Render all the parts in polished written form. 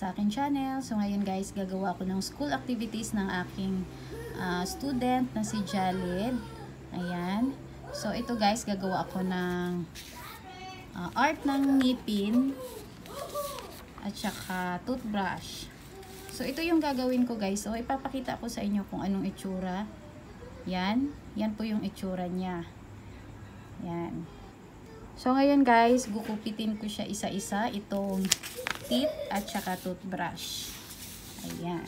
sa aking channel. So ngayon guys, gagawa ako ng school activities ng aking student na si Jaleed. Ayan. So ito guys, gagawa ako ng art ng ngipin at saka toothbrush. So ito yung gagawin ko guys. So ipapakita ko sa inyo kung anong itsura. Yan. Yan po yung itsura niya. Yan. So ngayon guys, gukupitin ko siya isa-isa itong teeth at saka toothbrush. Ayan.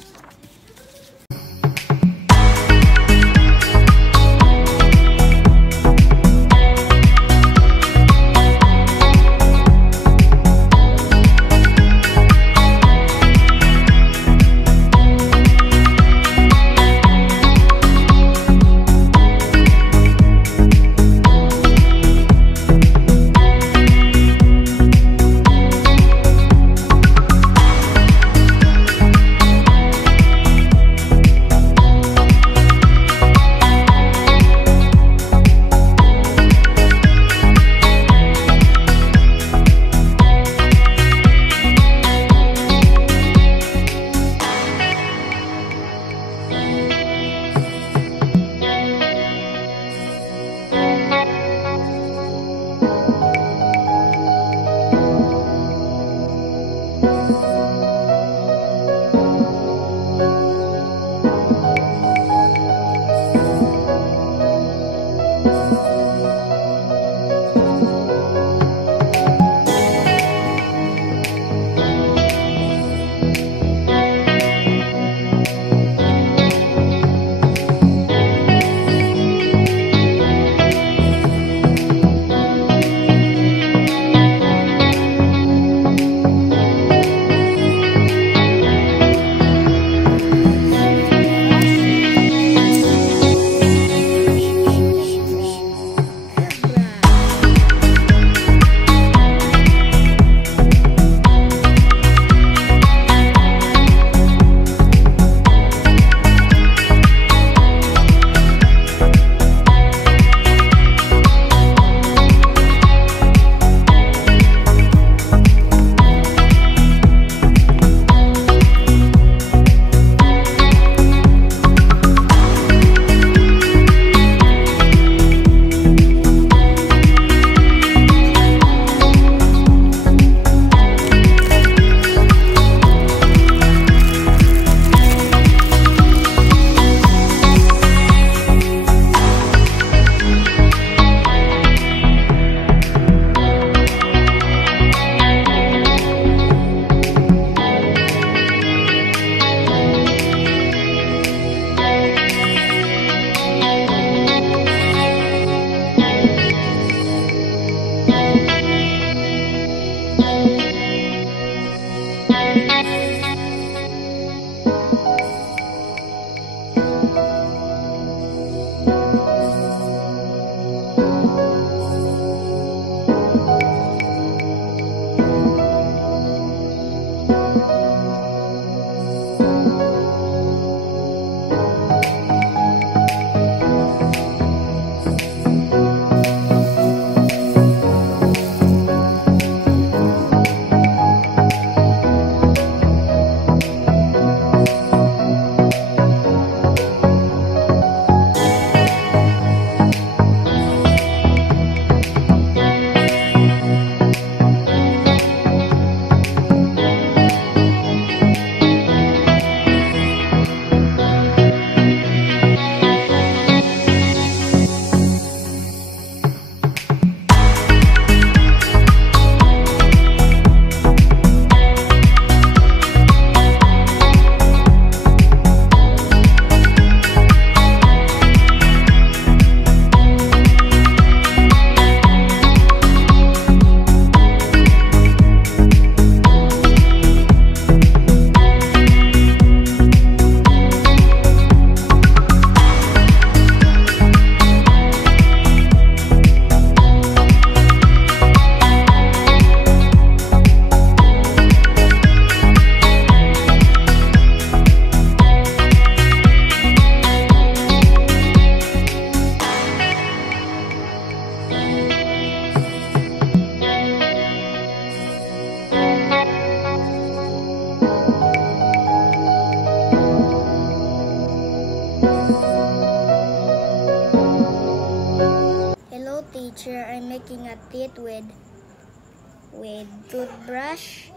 teeth with toothbrush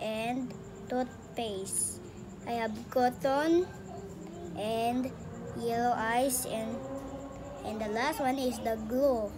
and toothpaste. I have cotton and yellow eyes, and the last one is the glue.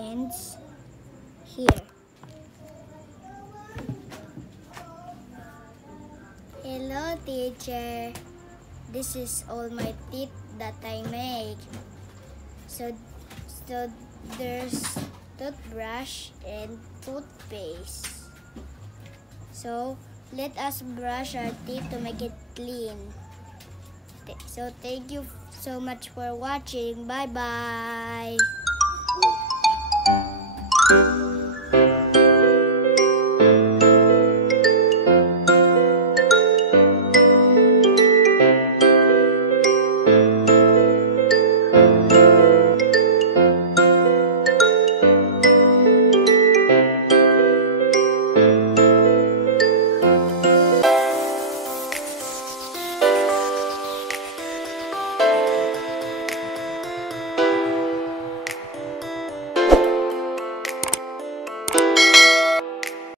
Ends here. Hello, teacher. This is all my teeth that I make. So there's toothbrush and toothpaste. So let us brush our teeth to make it clean. So thank you so much for watching. Bye bye.